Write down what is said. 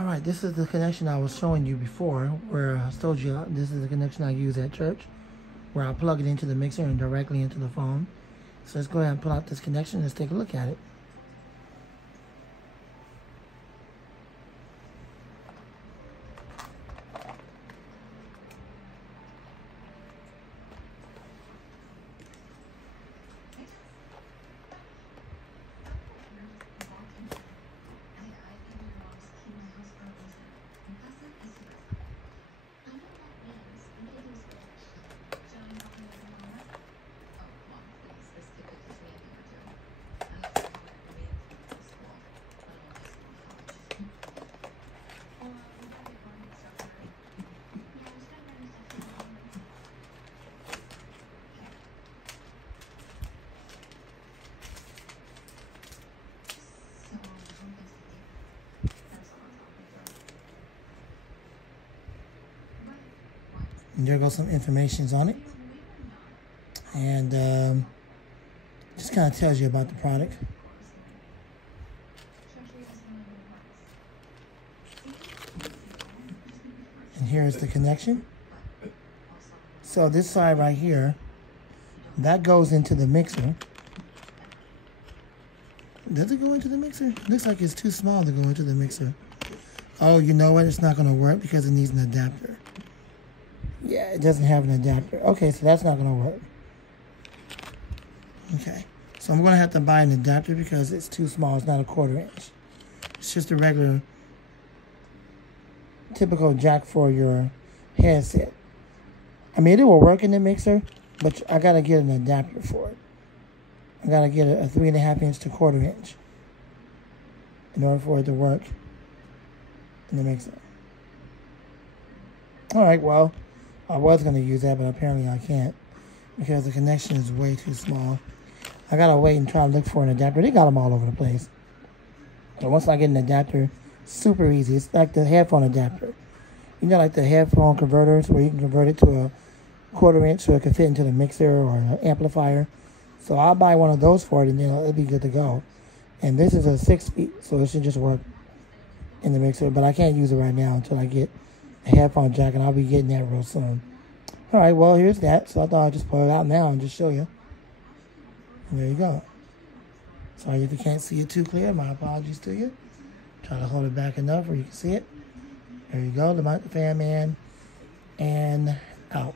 All right, this is the connection I was showing you before, where I told you this is the connection I use at church, where I plug it into the mixer and directly into the phone. So let's go ahead and pull out this connection. Let's take a look at it. And there goes some information on it. And just kind of tells you about the product. And here is the connection. So this side right here, that goes into the mixer. Does it go into the mixer? Looks like it's too small to go into the mixer. Oh, you know what? It's not going to work because it needs an adapter. Yeah, it doesn't have an adapter. Okay, so that's not going to work. Okay, so I'm going to have to buy an adapter because it's too small. It's not a 1/4 inch. It's just a regular, typical jack for your headset. I mean, it will work in the mixer, but I got to get an adapter for it. I got to get a 3.5 inch to 1/4 inch in order for it to work in the mixer. All right, well, I was going to use that, but apparently I can't because the connection is way too small. I got to wait and try to look for an adapter. They got them all over the place. So once I get an adapter, super easy. It's like the headphone adapter. You know, like the headphone converters where you can convert it to a 1/4 inch so it can fit into the mixer or an amplifier. So I'll buy one of those for it and then it'll be good to go. And this is a 6-speed, so it should just work in the mixer. But I can't use it right now until I get a headphone jack, and I'll be getting that real soon. All right, well, here's that. So I thought I'd just pull it out now and just show you. And there you go. Sorry if you can't see it too clear. My apologies to you. Try to hold it back enough where you can see it. There you go, LAMONT-TheFanMan, and out.